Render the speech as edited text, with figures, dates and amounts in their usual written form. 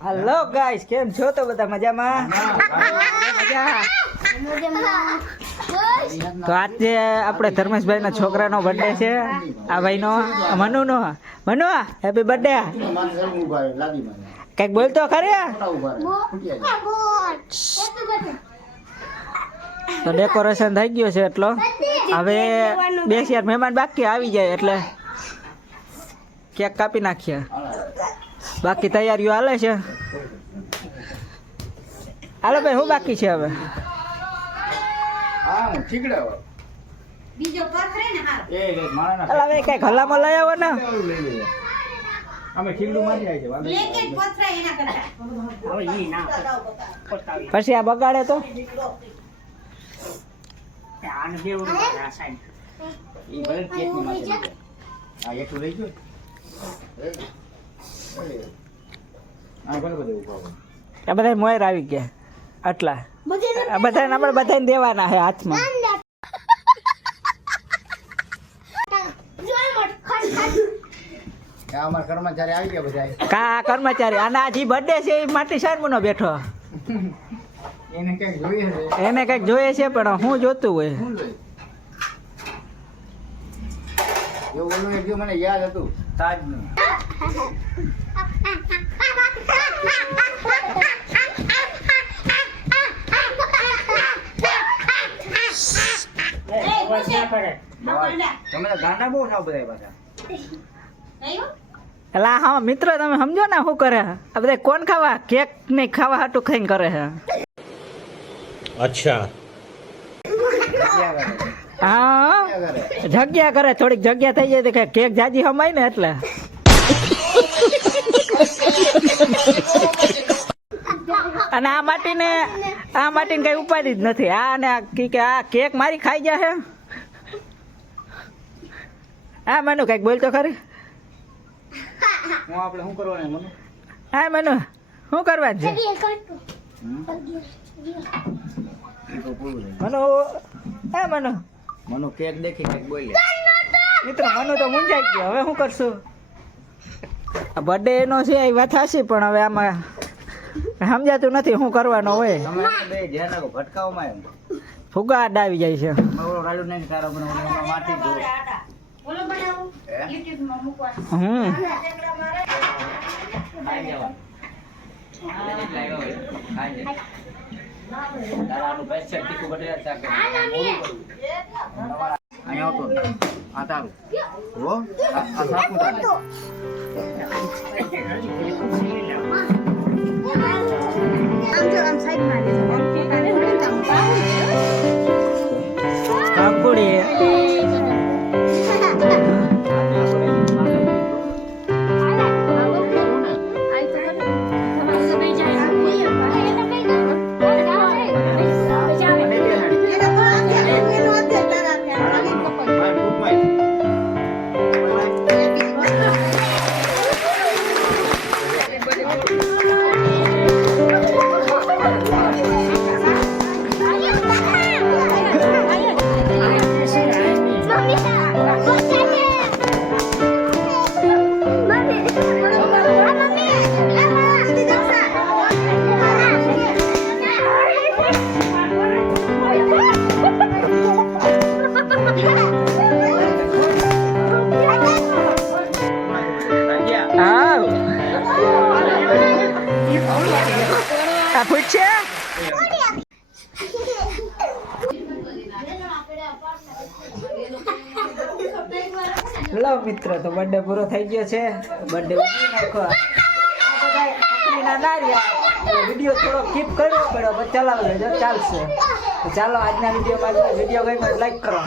hello guys केम छो तो बता मजा में तो आज अपने धर्मेश भाई ना छोकरा नो बर्थडे छे आ भाई नो मनु हैप्पी बर्थडे कईक बोल तो खरे तो डेकोरेशन થઈ ગયો છે એટલો હવે 2000 મહેમાન બાકી આવી જાય એટલે કેક કાપી નાખીએ બાકી તૈયારીઓ હાલે છે હાલો ભાઈ હું બાકી છે હવે હા ઠીકડે બીજો પથરે ને હાર એ માણા હાલો હવે કઈ ગલામાં લઈ આવો ને અમે ખીલડું મારી આવી છે વાંધો લેકે પથરે એના કરતા હવે ઈ ના પતાવી પછી આ બગાડે તો આને જેવું આ સાઈડ ઈ ભલે કેક ની માથે આ એટલું લઈ ગયો આ ભલે બધું ઉપાવ આ બધા મોયર આવી ગયા આટલા આ બધાને આપણે બધાને દેવાના છે હાથમાં આ અમાર કર્મચારી આવી ગયા બધા કા કર્મચારી આના હજી બર્થડે છે એ માટી શારમુનો બેઠો એને કઈક જોઈએ છે એને કઈક જોઈએ છે પણ હું જોતું હોય શું જોઈએ એવું બોલું ને મને યાદ હતું તાજનું તમે ગાંડા બહુ થાવ બધા પાછા એલા હા મિત્રો તમે સમજો ને શું કરે આ બધા કોણ ખાવા કેક ને ખાવા હાટું ખાઈને કરે છે अच्छा હા જગ્યા કરે થોડીક જગ્યા થઈ જાય તો કે કેક જાજી હમાય ને એટલે અને આ માટીને કઈ ઉપાધિ જ નથી આ ને કે આ કેક મારી ખાઈ જાય હા મનુ કઈક બોલ તો ખરી હું આપણે શું કરવાનું મને હા મનુ શું કરવાનું છે મનુ હા મનુ મનો કેક દેખી કેક બોલે મિત્રો મનુ તો મૂંઝાઈ ગયો હવે શું કરશું આ બર્થડે એનો છે એ વાત હાશી પણ હવે આમાં સમજાતું નથી શું કરવાનો હોય તમે બે ધ્યાન રાખો ભટકાવમાં એમ ફુગા આડા આવી જાય છે ઓલો રાડુ નહીં તારો પણ ઓલો માટી દો બોલો બનાવું YouTube માં મૂકવાનું ખાઈ જવા ખાઈ જાય દાદાનું પેસ્ટર તીખું બટેટા શાક અહીંયા આવતો આ તારું હો આ સાકું તારું કાકુડી પૂછે હેલો મિત્રો તો બર્થડે પૂરો થઈ ગયો છે બર્થડે ઉજવી નાખો વિડીયો થોડો કીપ કરવો પડ્યો પણ ચલાવી લેજો ચાલશે તો ચાલો આજના વિડીયોમાં વિડીયો ગમ્યો લાઈક કરો